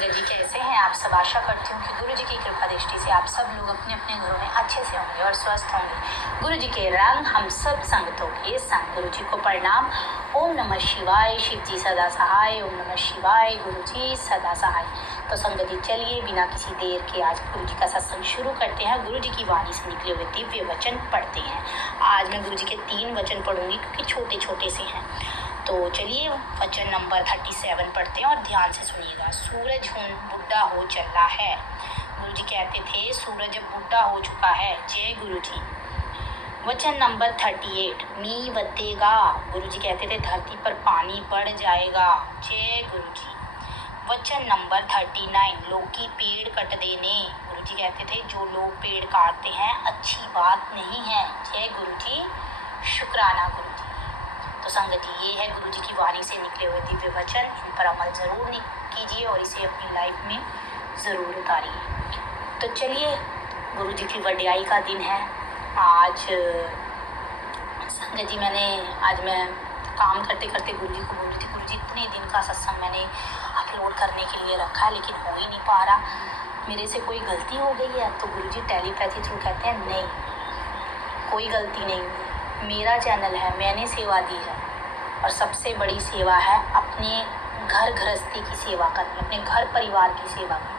जी कैसे हैं आप सब। आशा करती हूँ कि गुरु जी की कृपा दृष्टि से आप सब लोग अपने अपने घरों में अच्छे से होंगे और स्वस्थ होंगे। गुरु जी के रंग हम सब संगतों के संग। गुरु जी को प्रणाम। ओम नमः शिवाय। शिव जी सदा सहाय। ओम नमः शिवाय। गुरु जी सदा सहाय। तो संगत जी चलिए बिना किसी देर के आज गुरु जी का सत्संग शुरू करते हैं। गुरु जी की वाणी से निकले हुए दिव्य वचन पढ़ते हैं। आज मैं गुरु जी के 3 वचन पढ़ूंगी क्योंकि छोटे छोटे से हैं। तो चलिए वचन नंबर 37 पढ़ते हैं और ध्यान से सुनिएगा। सूरज बुढ़ा हो चला है। गुरु जी कहते थे सूरज अब बुढ़ा हो चुका है। जय गुरु जी। वचन नंबर 38 मी बदलेगा। गुरु जी कहते थे धरती पर पानी बढ़ जाएगा। जय गुरु जी। वचन नंबर 39 लोग की पेड़ कट देने। गुरु जी कहते थे जो लोग पेड़ काटते हैं अच्छी बात नहीं है। जय गुरु जी। शुक्राना गुरु जी। तो संगत जी ये है गुरु जी की वाणी से निकले हुए दिव्य वचन। इन पर अमल जरूर कीजिए और इसे अपनी लाइफ में ज़रूर उतारिए। तो चलिए गुरु जी की वड्याई का दिन है आज। संगत जी मैं काम करते करते गुरु जी को बोल रही थी गुरु जी इतने दिन का सत्संग मैंने अपलोड करने के लिए रखा है लेकिन हो ही नहीं पा रहा, मेरे से कोई गलती हो गई है। तो गुरु जी टेलीपैथी थ्रू कहते हैं नहीं, कोई गलती नहीं हुई। मेरा चैनल है, मैंने सेवा दी है और सबसे बड़ी सेवा है अपने घर गृहस्थी की सेवा करनी, अपने घर परिवार की सेवा करनी।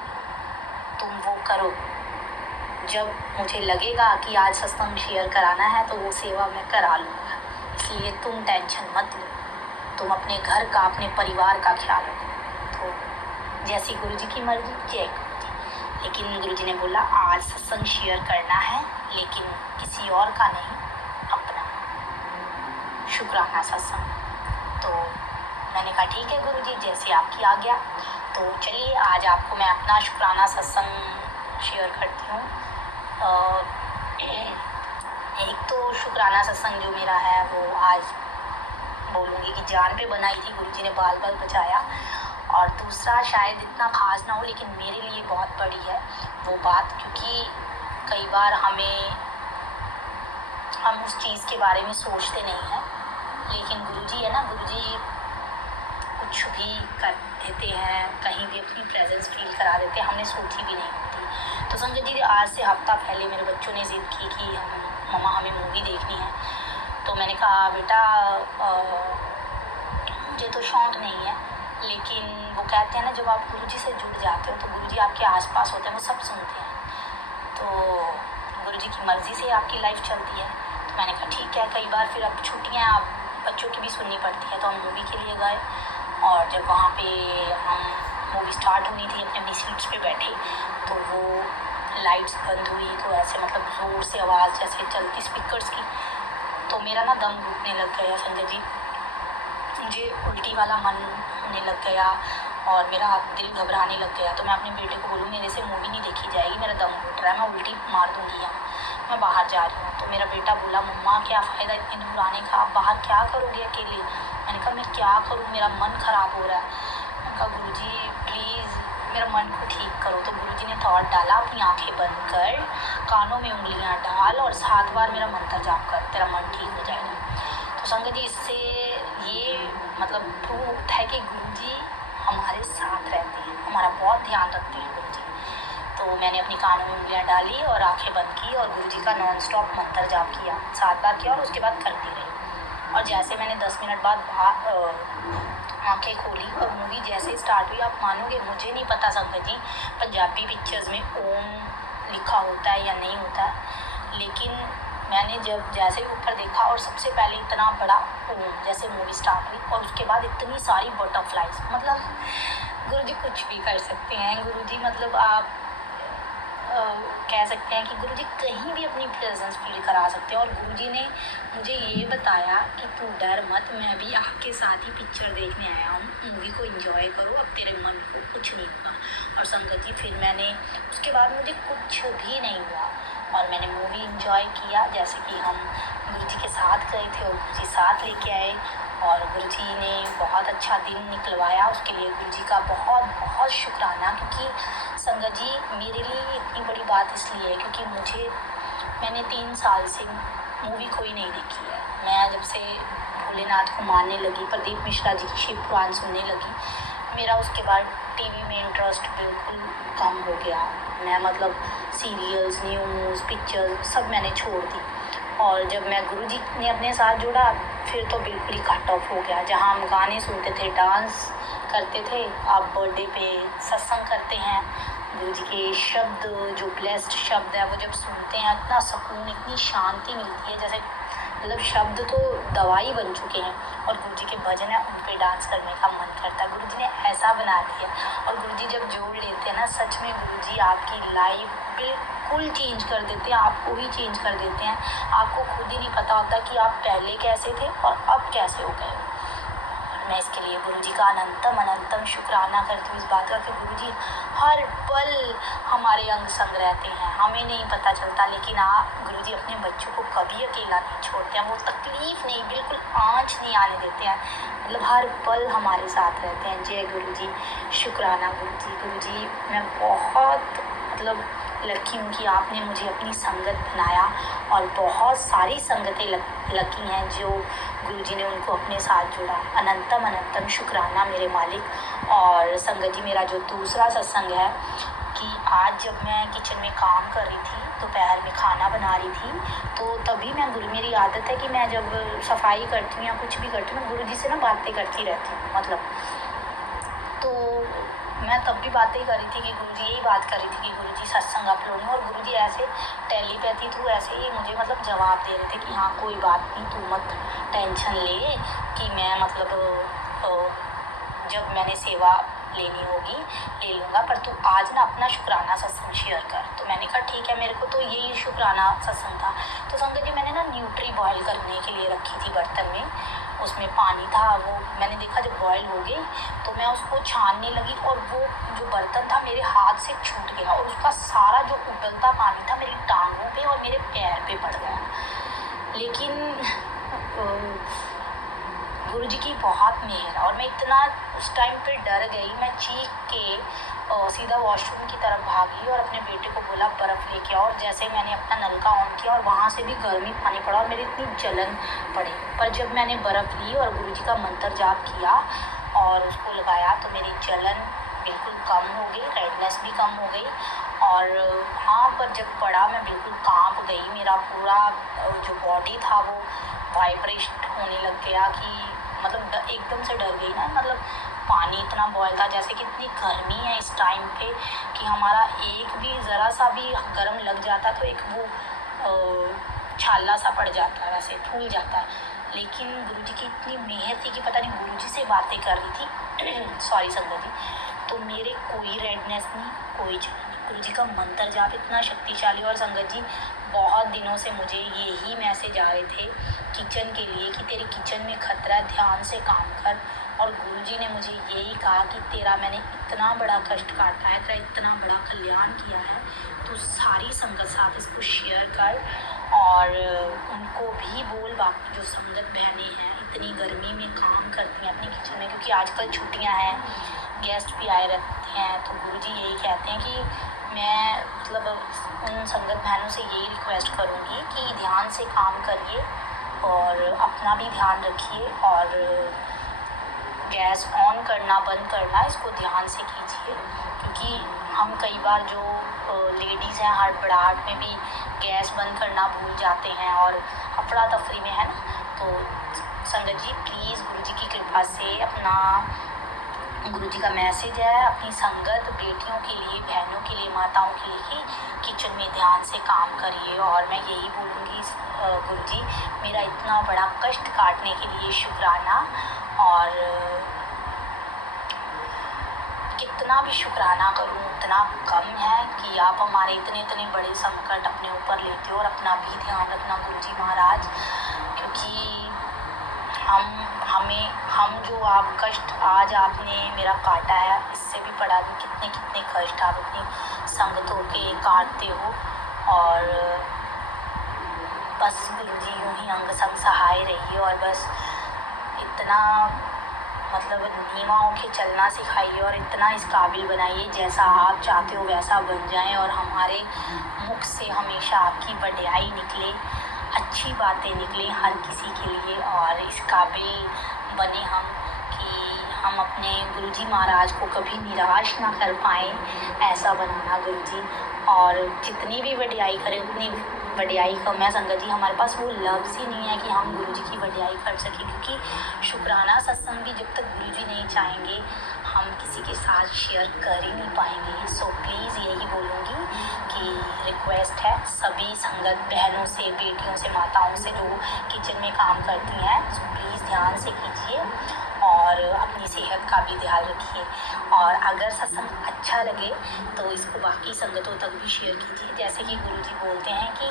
तुम वो करो। जब मुझे लगेगा कि आज सत्संग शेयर कराना है तो वो सेवा मैं करा लूँगा, इसलिए तुम टेंशन मत लो। तुम अपने घर का अपने परिवार का ख्याल रखो। तो जैसी गुरु जी की मर्जी। जय गुरु जी। लेकिन गुरु जी ने बोला आज सत्संग शेयर करना है लेकिन किसी और का नहीं, अपना शुक्राना सत्संग। तो मैंने कहा ठीक है गुरु जी जैसे आपकी आज्ञा। तो चलिए आज आपको मैं अपना शुक्राना सत्संग शेयर करती हूँ। एक तो शुक्राना सत्संग जो मेरा है वो आज बोलूँगी कि जान पे बनाई थी, गुरु जी ने बाल बाल बचाया। और दूसरा शायद इतना खास ना हो लेकिन मेरे लिए बहुत बड़ी है वो बात, क्योंकि कई बार हम उस चीज़ के बारे में सोचते नहीं हैं लेकिन गुरु जी है ना, गुरु जी कुछ भी कर देते हैं, कहीं भी अपनी प्रेजेंस फील करा देते हैं, हमने सोची भी नहीं होती। तो संगत जी आज से हफ्ता पहले मेरे बच्चों ने ज़िद की कि मम्मा हमें मूवी देखनी है। तो मैंने कहा बेटा मुझे तो शौक़ नहीं है, लेकिन वो कहते हैं ना जब आप गुरु जी से जुड़ जाते हो तो गुरु जी आपके आसपास होते हैं, वो सब सुनते हैं। तो गुरु जी की मर्ज़ी से आपकी लाइफ चलती है। तो मैंने कहा ठीक है। कई बार फिर अब छुट्टियाँ आप बच्चों की भी सुननी पड़ती है तो हम मूवी के लिए गए और जब वहाँ पे हम मूवी स्टार्ट होनी थी अपनी सीट्स पे बैठे तो वो लाइट्स बंद हुई तो ऐसे मतलब ज़ोर से आवाज़ जैसे चलती स्पीकर्स की, तो मेरा ना दम घुटने लग गया संजय जी। मुझे उल्टी वाला मन होने लग गया और मेरा दिल घबराने लग गया। तो मैं अपने बेटे को बोलूँ मेरे से मूवी नहीं देखी जाएगी, मेरा दम घुट रहा है, मैं उल्टी मार दूँगी यहाँ, मैं बाहर जा रही हूँ। तो मेरा बेटा बोला मम्मा क्या फ़ायदा इतनी दूर आने का, आप बाहर क्या करोगे अकेले। मैंने कहा मैं क्या करूँ, मेरा मन ख़राब हो रहा है। मैंने कहा गुरु जी प्लीज़ मेरा मन को ठीक करो। तो गुरु जी ने थॉट डाला अपनी आँखें बंद कर, कानों में उंगलियाँ डाल और 7 बार मेरा मंत्र जाप कर, तेरा मन ठीक हो जाएगा। तो संगत जी इससे ये मतलब प्रूफ है कि गुरु जी हमारे साथ रहते हैं, हमारा बहुत ध्यान रखते हैं गुरु जी। तो मैंने अपनी कानों में उंगलियाँ डाली और आंखें बंद की और गुरु जी का नॉन स्टॉप मंत्र जाप किया, 7 बार किया और उसके बाद करती रही। और जैसे मैंने 10 मिनट बाद आंखें खोली और मूवी जैसे स्टार्ट हुई, आप मानोगे मुझे नहीं पता संगत जी पंजाबी पिक्चर्स में ओम लिखा होता है या नहीं होता है, लेकिन मैंने जब जैसे ऊपर देखा और सबसे पहले इतना बड़ा ओम जैसे मूवी स्टार्ट हुई और उसके बाद इतनी सारी बटरफ्लाइज, मतलब गुरु जी कुछ भी कर सकते हैं। गुरु जी मतलब आप कह सकते हैं कि गुरु जी कहीं भी अपनी प्रेजेंस फील करा सकते हैं। और गुरु जी ने मुझे ये बताया कि तू डर मत, मैं भी आपके साथ ही पिक्चर देखने आया हूँ, मूवी को एंजॉय करो, अब तेरे मन को कुछ नहीं होगा। और संगत जी फिर मैंने उसके बाद मुझे कुछ भी नहीं हुआ और मैंने मूवी एंजॉय किया जैसे कि हम गुरु जी के साथ गए थे और गुरु जी साथ लेके आए और गुरु जी ने बहुत अच्छा दिन निकलवाया। उसके लिए गुरु जी का बहुत बहुत शुक्राना, क्योंकि संगत जी मेरे लिए इतनी बड़ी बात इसलिए है क्योंकि मैंने 3 साल से मूवी कोई नहीं देखी है। मैं जब से भोलेनाथ को मानने लगी, प्रदीप मिश्रा जी की शिव पुराण सुनने लगी, मेरा उसके बाद टीवी में इंटरेस्ट बिल्कुल कम हो गया। मैं मतलब सीरियल्स, न्यूज़, पिक्चर्स सब मैंने छोड़ दी। और जब मैं गुरुजी ने अपने साथ जोड़ा फिर तो बिल्कुल ही कट ऑफ हो गया। जहाँ हम गाने सुनते थे, डांस करते थे, आप बर्थडे पे सत्संग करते हैं, गुरुजी के शब्द जो ब्लेस्ड शब्द है वो जब सुनते हैं इतना सुकून, इतनी शांति मिलती है, जैसे मतलब शब्द तो दवाई बन चुके हैं। और गुरुजी के भजन है उन पे डांस करने का मन करता है। गुरुजी ने ऐसा बना दिया। और गुरुजी जब जोड़ लेते हैं ना, सच में गुरुजी आपकी लाइफ बिल्कुल चेंज कर देते हैं, आपको ही चेंज कर देते हैं। आपको खुद ही नहीं पता होता कि आप पहले कैसे थे और अब कैसे हो गए। मैं इसके लिए गुरुजी का अनंतम शुक्राना करती हूँ इस बात का कि गुरुजी हर पल हमारे अंग संग रहते हैं। हमें नहीं पता चलता, लेकिन गुरुजी अपने बच्चों को कभी अकेला नहीं छोड़ते हैं। वो तकलीफ नहीं, बिल्कुल आँच नहीं आने देते हैं, मतलब हर पल हमारे साथ रहते हैं। जय गुरुजी, शुक्राना गुरुजी। गुरुजी मैं बहुत मतलब लकी हूँ कि आपने मुझे अपनी संगत बनाया। और बहुत सारी संगतें लकी हैं जो गुरुजी ने उनको अपने साथ जोड़ा। अनंतम शुक्राना मेरे मालिक। और संगत जी, मेरा जो दूसरा सत्संग है कि आज जब मैं किचन में काम कर रही थी, दोपहर में खाना बना रही थी, तो तभी मेरी आदत है कि मैं जब सफाई करती हूँ या कुछ भी करती हूँ, मैं गुरुजी से ना बातें करती रहती हूँ। मतलब तो मैं तब भी बातें ही कर रही थी कि गुरुजी, यही बात कर रही थी कि गुरुजी सत्संग अपलोड में। और गुरुजी ऐसे टेलीपैथी थ्रू ऐसे ही मुझे मतलब जवाब दे रहे थे कि हाँ कोई बात नहीं, तू मत टेंशन ले, कि मैं मतलब जब मैंने सेवा लेनी होगी ले लूँगा, पर तू आज ना अपना शुक्राना सत्संग शेयर कर। तो मैंने कहा ठीक है, मेरे को तो यही शुक्राना सत्संग था। तो संगत जी, मैंने ना न्यूट्री बॉयल करने के लिए रखी थी बर्तन में, उसमें पानी था। वो मैंने देखा जब बॉयल हो गई तो मैं उसको छानने लगी और वो जो बर्तन था मेरे हाथ से छूट गया और उसका सारा जो उबलता पानी था मेरी टांगों पे और मेरे पैर पे पड़ गया। लेकिन गुरुजी की बहुत मेहर है। और मैं इतना उस टाइम पे डर गई, मैं चीख के सीधा वॉशरूम की तरफ भागी और अपने बेटे को बोला बर्फ़ लेके आओ। और जैसे मैंने अपना नलका ऑन किया और वहाँ से भी गर्मी पानी पड़ा और मेरी इतनी जलन पड़ी। पर जब मैंने बर्फ़ ली और गुरुजी का मंत्र जाप किया और उसको लगाया तो मेरी जलन बिल्कुल कम हो गई, रेडनेस भी कम हो गई। और हाँ, पर जब पड़ा मैं बिल्कुल काँप गई, मेरा पूरा जो बॉडी था वो वाइब्रेट होने लग गया कि मतलब एकदम से डर गई ना। मतलब पानी इतना बॉयल था, जैसे कि इतनी गर्मी है इस टाइम पे कि हमारा एक भी ज़रा सा भी गर्म लग जाता तो एक वो छाला सा पड़ जाता है, वैसे फूल जाता है। लेकिन गुरुजी की इतनी मेहर थी कि पता नहीं गुरुजी से बातें कर रही थी सॉरी संगत जी, तो मेरे कोई रेडनेस नहीं, कोई जलन नहीं। गुरुजी का मंत्र जाप इतना शक्तिशाली। और संगत जी, बहुत दिनों से मुझे यही मैसेज आ रहे थे किचन के लिए कि तेरे किचन में खतरा है, ध्यान से काम कर। और गुरुजी ने मुझे यही कहा कि तेरा मैंने इतना बड़ा कष्ट काटा है, तेरा इतना बड़ा कल्याण किया है, तो सारी संगत साथ इसको शेयर कर। और उनको भी बोल, बाकी जो संगत बहनें हैं इतनी गर्मी में काम करती हैं अपने किचन में, क्योंकि आजकल छुट्टियां हैं, गेस्ट भी आए रहते हैं, तो गुरुजी यही कहते हैं कि मैं मतलब उन संगत बहनों से यही रिक्वेस्ट करूँगी कि ध्यान से काम करिए और अपना भी ध्यान रखिए। और गैस ऑन करना बंद करना इसको ध्यान से कीजिए, क्योंकि हम कई बार जो लेडीज़ हैं हड़बड़ाहट में भी गैस बंद करना भूल जाते हैं और अफरा तफरी में, है ना। तो संगत जी प्लीज़ गुरुजी की कृपा से अपना, गुरुजी का मैसेज है अपनी संगत बेटियों के लिए, बहनों के लिए, माताओं के लिए कि किचन में ध्यान से काम करिए। और मैं यही बोलूँगी गुरुजी, मेरा इतना बड़ा कष्ट काटने के लिए शुक्राना। और कितना भी शुक्राना करूँ उतना कम है कि आप हमारे इतने इतने बड़े संकट अपने ऊपर लेते हो और अपना भी ध्यान रखना गुरुजी महाराज, क्योंकि हम जो आप कष्ट आज आपने मेरा काटा है, इससे भी बड़ा भी कितने कितने कष्ट आप अपनी संगतों के काटते हो। और बस गुरुजी यूँ ही अंग संग सहाय रहिए और बस इतना मतलब नीवा होके चलना सिखाइए और इतना इस काबिल बनाइए जैसा आप चाहते हो वैसा बन जाएं और हमारे मुख से हमेशा आपकी बढ़ियाई निकले, अच्छी बातें निकलें हर किसी के लिए। और इस काबिल बने हम कि हम अपने गुरुजी महाराज को कभी निराश ना कर पाएँ, ऐसा बनाना गुरुजी। और जितनी भी वडियाई करें उतनी वडियाई कम है संगत जी। हमारे पास वो लफ्ज़ ही नहीं है कि हम गुरुजी की वडियाई कर सकें, क्योंकि शुक्राना सत्संग भी जब तक गुरुजी नहीं चाहेंगे हम किसी के साथ शेयर कर ही नहीं पाएंगे। सो प्लीज़ यही बोलूँगी कि रिक्वेस्ट है सभी संगत बहनों से, बेटियों से, माताओं से जो किचन में काम करती हैं, सो प्लीज़ ध्यान से कीजिए और अपनी सेहत का भी ध्यान रखिए। और अगर सत्संग अच्छा लगे तो इसको बाकी संगतों तक भी शेयर कीजिए। जैसे कि गुरुजी बोलते हैं कि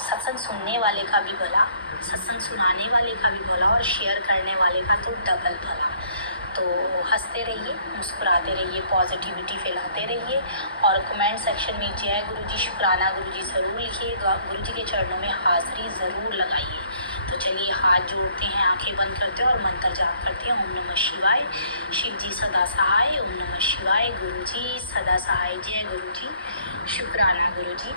सत्संग सुनने वाले का भी भला, सत्संग सुनाने वाले का भी भला और शेयर करने वाले का तो डबल भला। तो हंसते रहिए, मुस्कुराते रहिए, पॉजिटिविटी फैलाते रहिए और कमेंट सेक्शन में जय गुरुजी, शुक्राना गुरुजी ज़रूर लिखिएगा। गुरुजी के चरणों में हाज़िरी ज़रूर लगाइए। तो चलिए हाथ जोड़ते हैं, आंखें बंद करते हैं और मंत्र जाप करते हैं। ओम नमः शिवाय। शिव जी सदा सहाय। ओम नमः शिवाय। गुरुजी सदा सहाय। जय गुरुजी, शुक्राना गुरुजी।